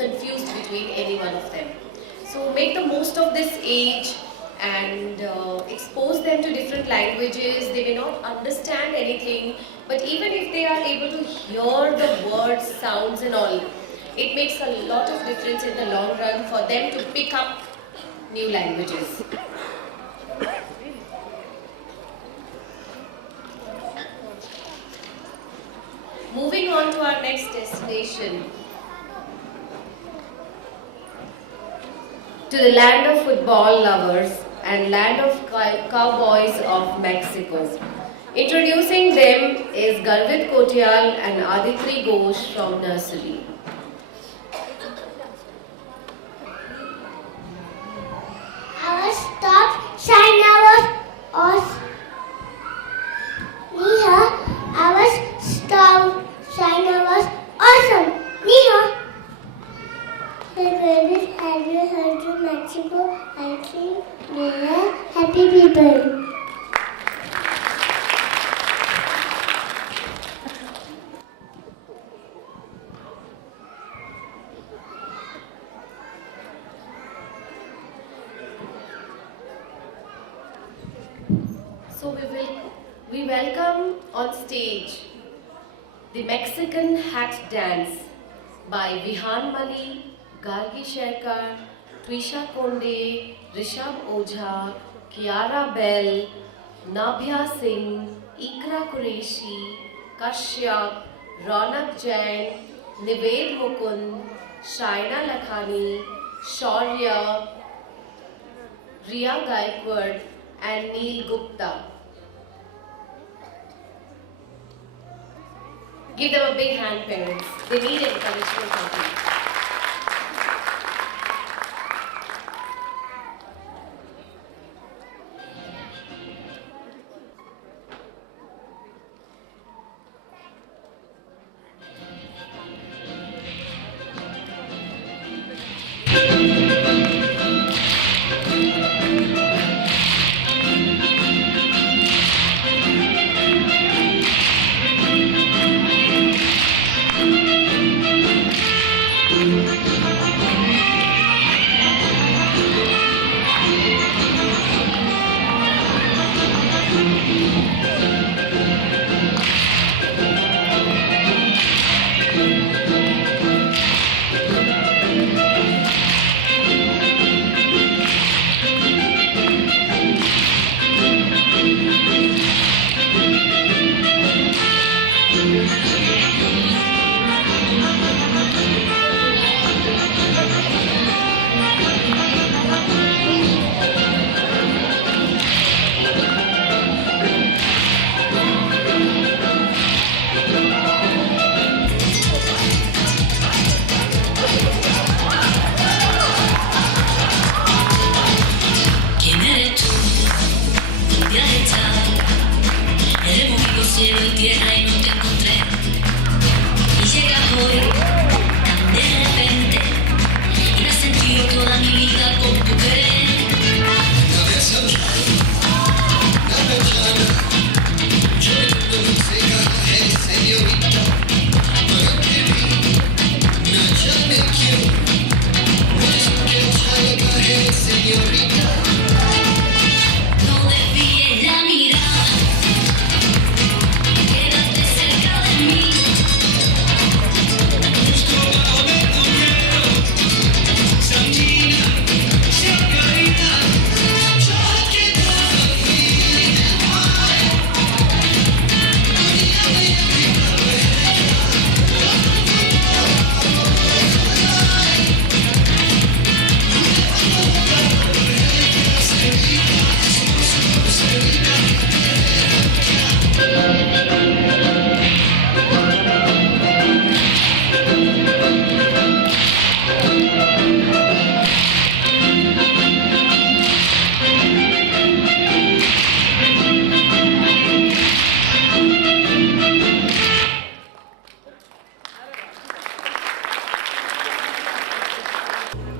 confused between any one of them. So make the most of this age and expose them to different languages. They may not understand anything, but even if they are able to hear the words, sounds and all, it makes a lot of difference in the long run for them to pick up new languages. Moving on to our next destination, to the land of football lovers and land of cowboys of Mexico. Introducing them is Gargi Kotyal and Aditri Ghosh from nursery. Our stop sign was Niha. Our stop sign was awesome. Niha. The greatest have you heard from Mexico? I think they are happy people. So we welcome on stage the Mexican Hat Dance by Vihan Mali, Gargi Sherkar, Twisha Konde, Rishabh Ojha, Kiara Bell, Nabhya Singh, Ikra Qureshi, Kashyap, Ronak Jain, Nived Mukund, Shaina Lakhani, Shaurya, Riya Gaikwad and Neil Gupta. Give them a big hand, parents. They need encouragement from you.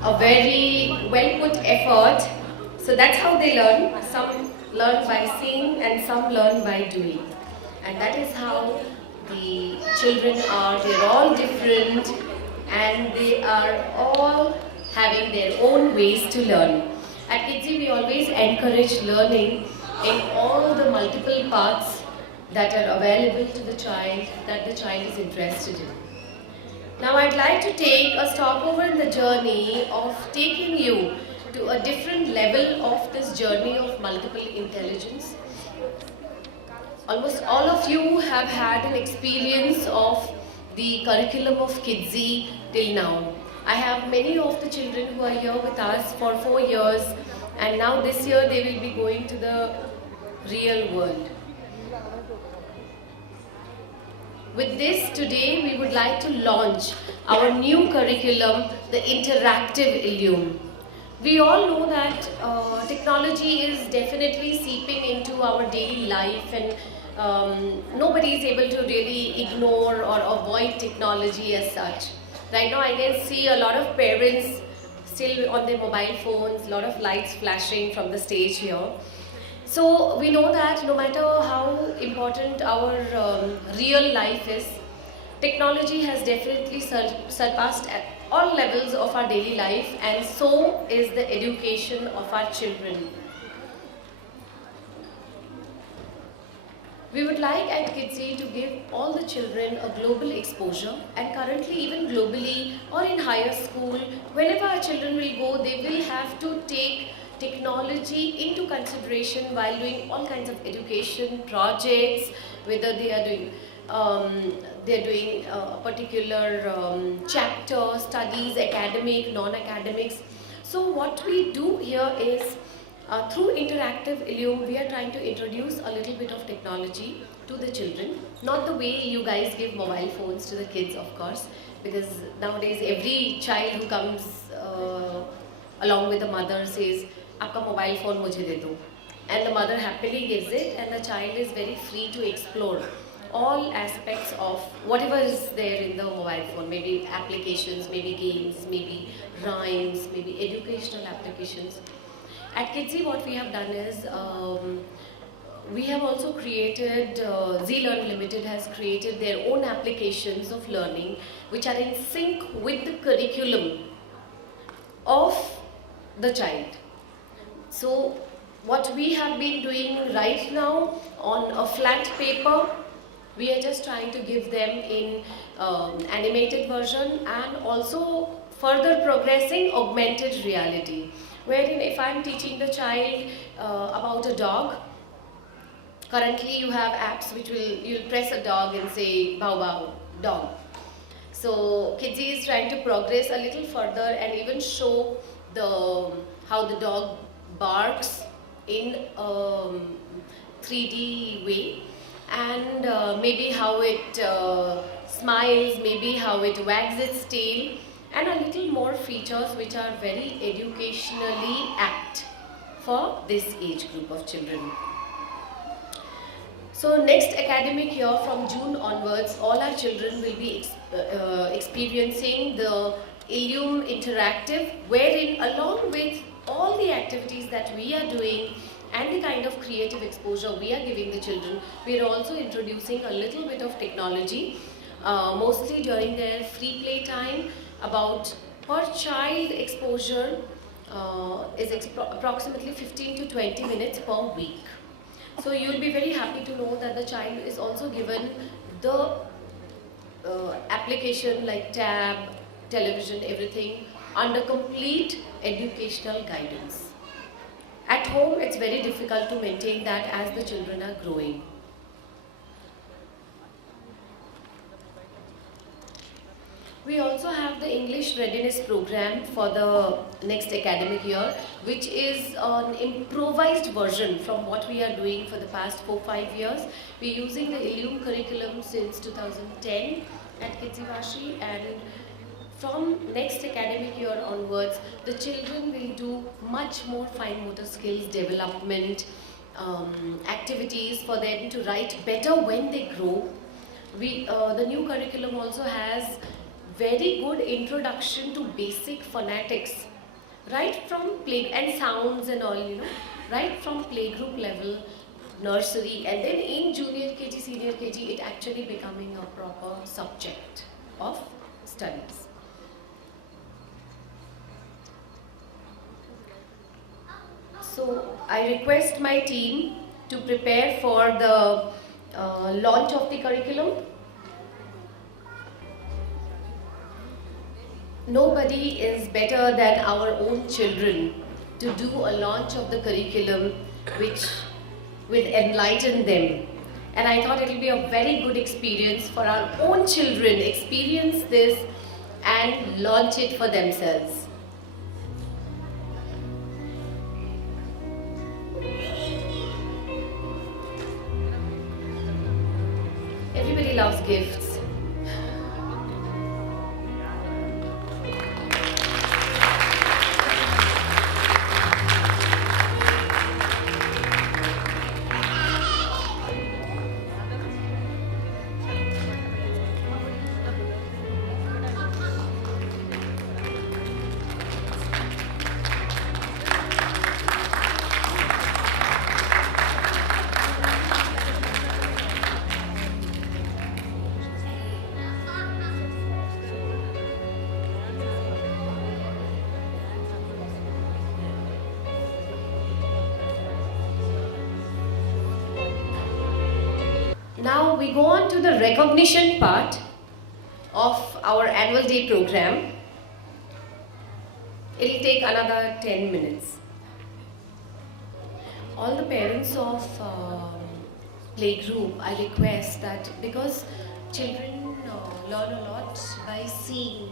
A very well put effort. So that's how they learn. Some learn by seeing and some learn by doing. And that is how the children are. They're all different and they are all having their own ways to learn. At Kidzee, we always encourage learning in all the multiple paths that are available to the child, that the child is interested in. Now I'd like to take a stopover in the journey of taking you to a different level of this journey of multiple intelligence. Almost all of you have had an experience of the curriculum of Kidzee till now. I have many of the children who are here with us for 4 years, and now this year they will be going to the real world. With this, today we would like to launch our new curriculum, the Interactive Illume. We all know that technology is definitely seeping into our daily life, and nobody is able to really ignore or avoid technology as such. Right now I can see a lot of parents still on their mobile phones, a lot of lights flashing from the stage here. So we know that no matter how important our real life is, technology has definitely surpassed at all levels of our daily life, and so is the education of our children. We would like at Kidzee to give all the children a global exposure, and currently even globally or in higher school, whenever our children will go, they will have to take technology into consideration while doing all kinds of education projects, whether they are doing a particular chapter, studies, academic, non-academics. So what we do here is, through Interactive Illume, we are trying to introduce a little bit of technology to the children. Not the way you guys give mobile phones to the kids, of course, because nowadays every child who comes along with the mother says, "Aapka mobile phone mujhe de do," and the mother happily gives it, and the child is very free to explore all aspects of whatever is there in the mobile phone, maybe applications, maybe games, maybe rhymes, maybe educational applications. At Kidzee, what we have done is, we have also created, Zlearn Limited has created their own applications of learning which are in sync with the curriculum of the child. So what we have been doing right now on a flat paper, we are just trying to give them in animated version, and also further progressing augmented reality, wherein if I am teaching the child about a dog, currently you have apps which you'll press a dog and say bow bow dog. So Kidzee is trying to progress a little further and even show how the dog barks in 3D way, and maybe how it smiles, maybe how it wags its tail, and a little more features which are very educationally apt for this age group of children. So next academic year, from June onwards, all our children will be experiencing the Illume Interactive, wherein along with all the activities that we are doing and the kind of creative exposure we are giving the children, we are also introducing a little bit of technology, mostly during their free play time. About per child exposure is approximately 15 to 20 minutes per week. So you will be very happy to know that the child is also given the application like tab, television, everything under complete educational guidance. At home, it's very difficult to maintain that as the children are growing. We also have the English Readiness Program for the next academic year, which is an improvised version from what we are doing for the past 4-5 years. We are using the Illume curriculum since 2010 at Kidzee, and from next academic year onwards, the children will do much more fine motor skills development, activities for them to write better when they grow. The new curriculum also has very good introduction to basic phonetics, right from play and sounds and all, right from playgroup level, nursery, and then in junior KG, senior KG, it actually becoming a proper subject of studies. So I request my team to prepare for the launch of the curriculum. Nobody is better than our own children to do a launch of the curriculum which will enlighten them. And I thought it will be a very good experience for our own children, experience this and launch it for themselves. Everybody loves gifts. Now we go on to the recognition part of our annual day program. It will take another 10 minutes. All the parents of playgroup, I request that because children learn a lot by seeing,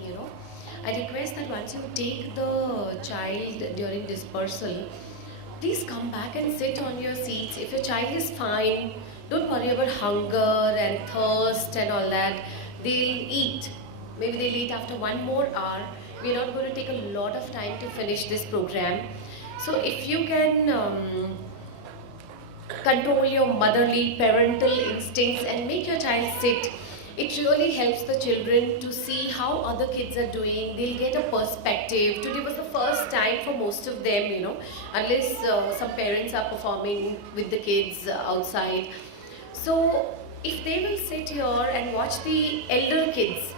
I request that once you take the child during dispersal, please come back and sit on your seats. If your child is fine, don't worry about hunger and thirst and all that. They'll eat. Maybe they'll eat after 1 more hour. We're not going to take a lot of time to finish this program. So if you can control your motherly, parental instincts and make your child sit, it really helps the children to see how other kids are doing. They'll get a perspective. Today was the first time for most of them, unless some parents are performing with the kids outside. So if they will sit here and watch the elder kids,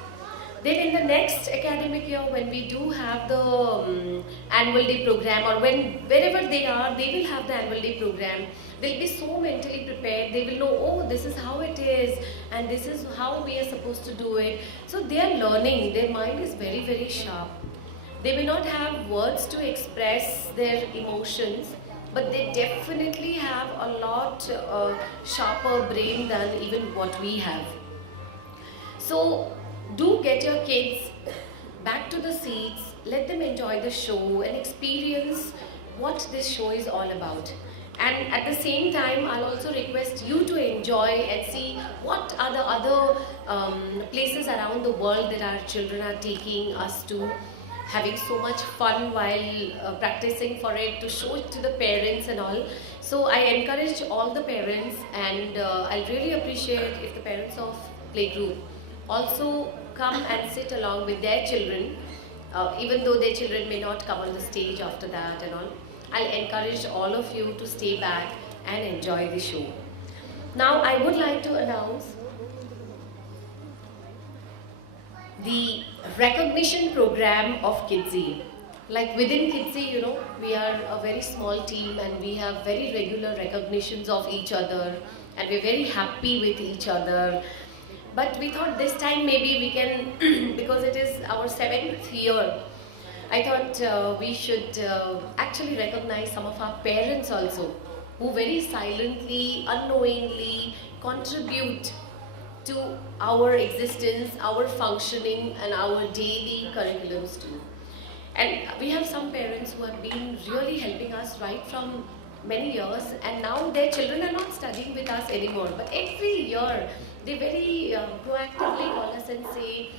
then in the next academic year when we do have the annual day program, or wherever they are, they will have the annual day program. They'll be so mentally prepared. They will know, oh, this is how it is and this is how we are supposed to do it. So they are learning. Their mind is very, very sharp. They may not have words to express their emotions, but they definitely have a lot sharper brain than even what we have. So do get your kids back to the seats, let them enjoy the show and experience what this show is all about. And at the same time, I'll also request you to enjoy and see what are the other places around the world that our children are taking us to, having so much fun while practicing for it, to show it to the parents and all. So I encourage all the parents, and I'll really appreciate if the parents of playgroup also come and sit along with their children, even though their children may not come on the stage after that and all. I'll encourage all of you to stay back and enjoy the show. Now I would like to announce the recognition program of Kidzee. Like within Kidzee, we are a very small team and we have very regular recognitions of each other and we're very happy with each other. But we thought this time maybe we can, because it is our 7th year, I thought we should actually recognize some of our parents also, who very silently, unknowingly contribute to our existence, our functioning and our daily curriculums too. And we have some parents who have been really helping us right from many years, and now their children are not studying with us anymore, but every year they very proactively call us and say,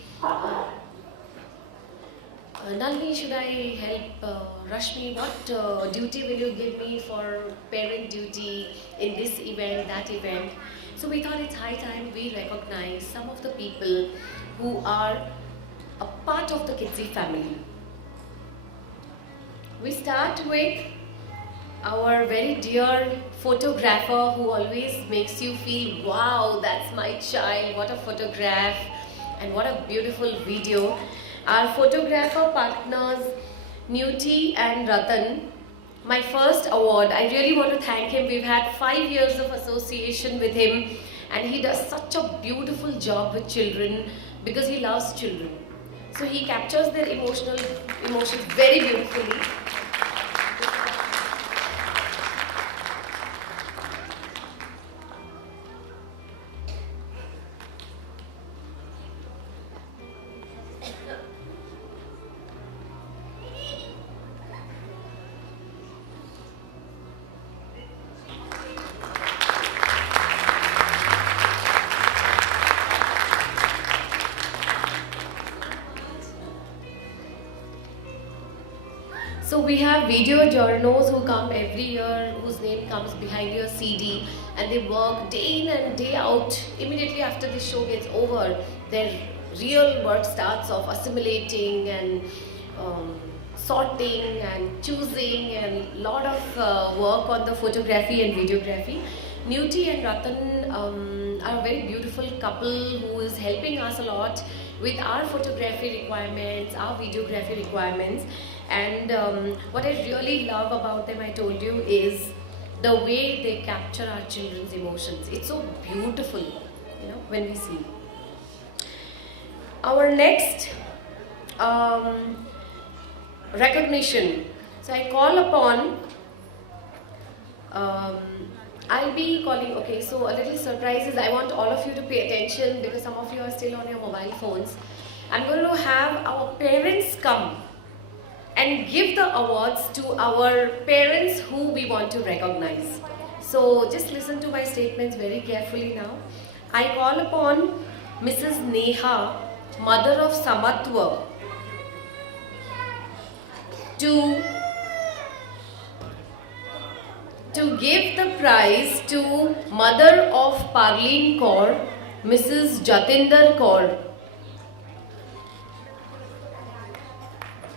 Nalini, should I help Rashmi? What duty will you give me for parent duty in this event, that event? So we thought it's high time we recognize some of the people who are a part of the Kidzee family. We start with our very dear photographer who always makes you feel, wow, that's my child, what a photograph and what a beautiful video. Our photographer partners Newty and Ratan, my first award. I really want to thank him. We've had 5 years of association with him, and he does such a beautiful job with children because he loves children. So he captures their emotions very beautifully. So we have video journals who come every year, whose name comes behind your CD, and they work day in and day out. Immediately after the show gets over, their real work starts of assimilating and sorting and choosing, and lot of work on the photography and videography. Nuti and Ratan are a very beautiful couple who is helping us a lot with our photography requirements, our videography requirements. And what I really love about them, I told you, is the way they capture our children's emotions. It's so beautiful, you know, when we see. Our next recognition. So I call upon, I'll be calling, okay, so a little surprise is I want all of you to pay attention because some of you are still on your mobile phones. I'm going to have our parents come and give the awards to our parents who we want to recognize. So just listen to my statements very carefully now. I call upon Mrs. Neha, mother of Samatwa, to give the prize to mother of Parleen Kaur, Mrs. Jatinder Kaur.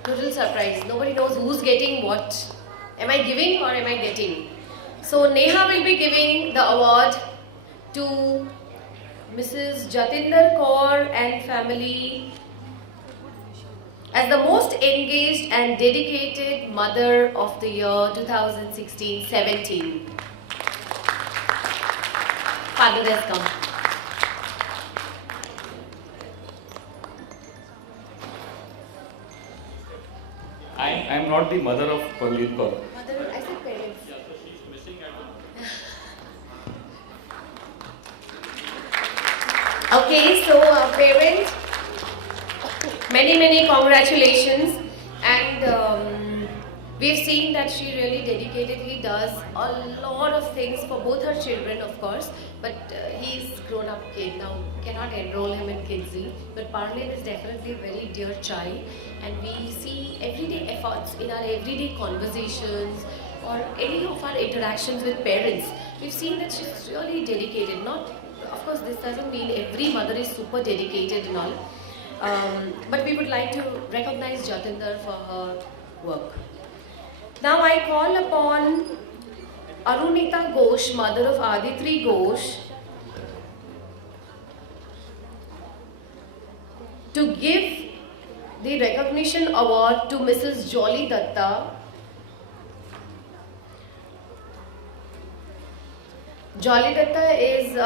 Total surprise. Nobody knows who's getting what. Am I giving or am I getting? So Neha will be giving the award to Mrs. Jatinder Kaur and family as the most engaged and dedicated mother of the year 2016-17. Father has come. I am not the mother of Parleen Kaur. Mother, I said parents. Yeah, so she's missing Okay, so parents, many congratulations, and we've seen that she really dedicatedly does a lot of things for both her children, of course, but he's grown up kid now, cannot enroll him in Kidzee, but Parleen is definitely a very dear child, and we see everyday efforts in our everyday conversations or any of our interactions with parents. We've seen that she's really dedicated. Not, of course, this doesn't mean every mother is super dedicated and all, but we would like to recognize Jatinder for her work. Now I call upon Arunita Ghosh, mother of Aditri Ghosh, to give the recognition award to Mrs. Jolly Datta. Jolly Datta is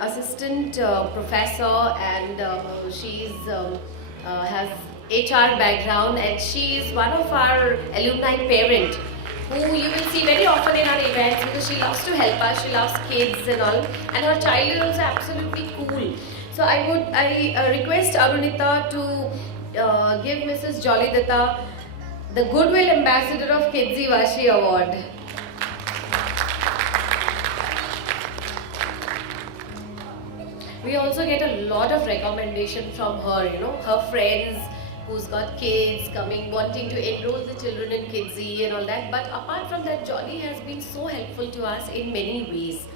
assistant professor, and she's has HR background, and she is one of our alumni parent who you will see very often in our events because she loves to help us, she loves kids and all, and her child is also absolutely cool. So I request Arunita to give Mrs. Jolly Datta the Goodwill Ambassador of Kidzee Vashi Award. We also get a lot of recommendation from her, you know, her friends who's got kids coming, wanting to enroll the children in Kidzee and all that. But apart from that, Jolly has been so helpful to us in many ways.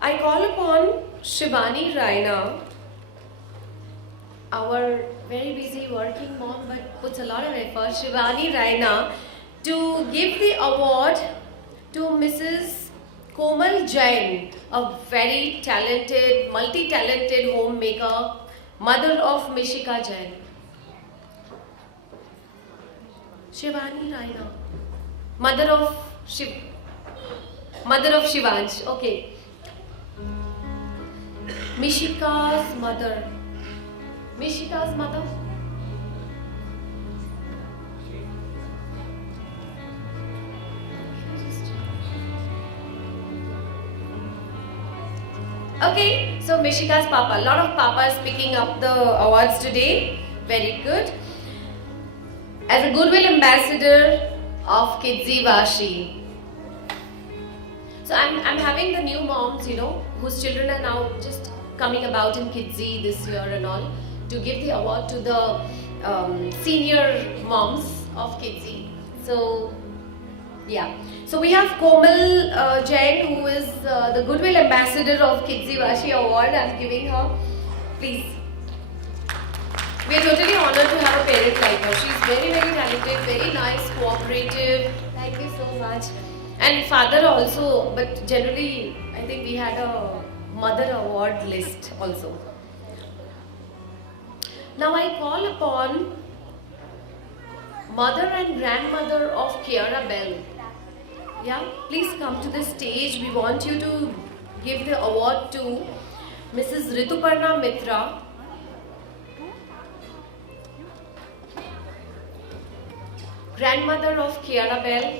I call upon Shivani Raina, our very busy working mom but puts a lot of effort, Shivani Raina, to give the award to Mrs. Komal Jain, a very talented, multi-talented homemaker, mother of Mishika Jain. Shivani Raina. Mother of Shiv. Mother of Shivansh. Okay. Mishika's mother. Mishika's mother. Okay, so Mishika's papa. A lot of papas picking up the awards today. Very good. As a goodwill ambassador of Kidzee Vashi. So I'm having the new moms, whose children are now just coming about in Kidzee this year and all, to give the award to the senior moms of Kidzee. So yeah. So we have Komal Jain, who is the Goodwill Ambassador of Kidzee Vashi Award. I'm giving her. Please. We are totally honored to have a parent like her. She's very, very talented, very nice, cooperative. Thank you so much. And father also, but generally, I think we had a mother award list also. Now I call upon mother and grandmother of Kiara Bell. Yeah, please come to the stage. We want you to give the award to Mrs. Rituparna Mitra. Grandmother of Kiara Bell,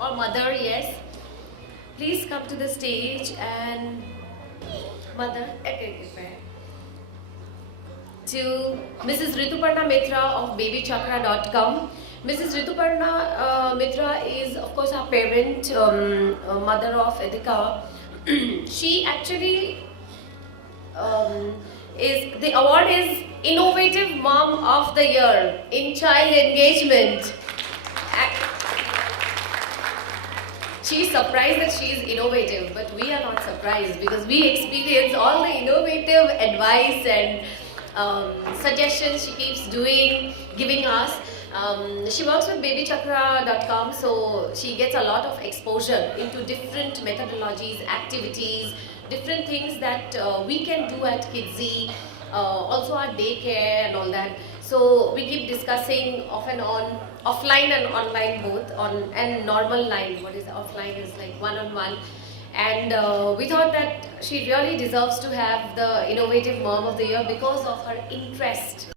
or mother, yes. Please come to the stage and mother, to Mrs. Rituparna Mitra of babychakra.com. Mrs. Rituparna Mitra is, of course, our parent, mother of Edika. She actually the award is Innovative Mom of the Year in Child Engagement. She is surprised that she is innovative, but we are not surprised because we experience all the innovative advice and suggestions she keeps giving us. She works with babychakra.com, so she gets a lot of exposure into different methodologies, activities, different things that we can do at Kidzee, also our daycare and all that. So we keep discussing off and on, offline and online both, and normal line. What is offline is like one-on-one. And we thought that she really deserves to have the Innovative Mom of the Year because of her interest